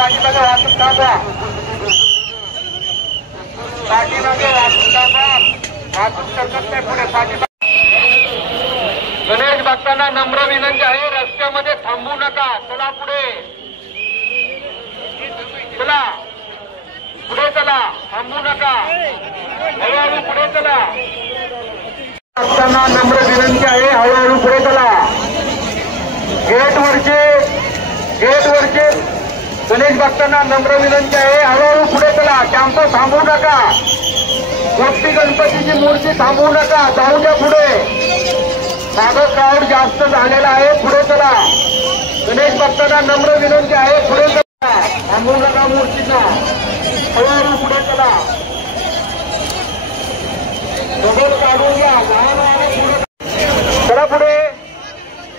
पाठीमागे वाहतूक थांबवा, पाठीमागे वाहतूक थांबवा, वाहतूक सरकत नाही पुढे पाठीमागे। गणेश भक्तांना नम्र विनंती आहे, रस्त्यामध्ये थांबू नका, चला पुढे, चला पुढे चला, थांबू नका, हळूहळू पुढे चला। भक्तांना नम्र विनंती आहे, हळूहळू पुढे चला। गेटवरचे गणेश भक्तांना नम्र विनंती आहे, हळूहळू पुढे चला, कॅम्प थांबवू नका, मोठी गणपतीची मूर्ती थांबवू नका, जाऊ द्या पुढे, मागं क्राऊड जास्त झालेला आहे, पुढे चला। गणेश भक्तांना नम्र विनंती आहे, पुढे चला, थांबवू नका मूर्तीचा, हळूहळू पुढे चला, डबल काढून घ्या, पुढे चला, पुढे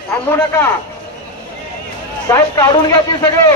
थांबू नका, साहेब काढून घ्या ती सगळे।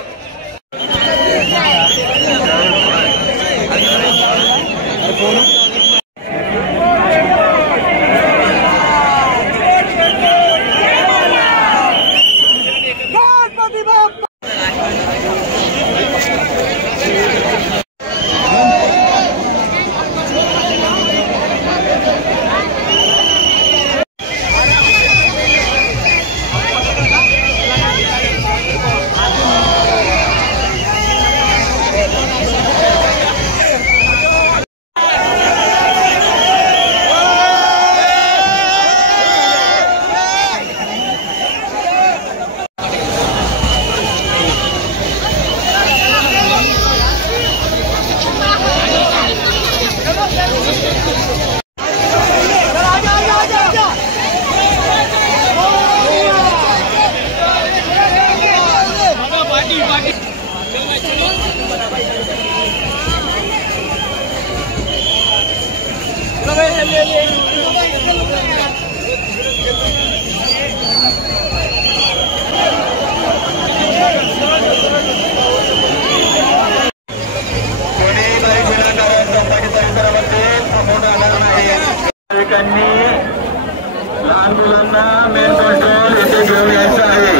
लहान मुलांना मेन कंट्रोल इथे घेऊन यायचं आहे।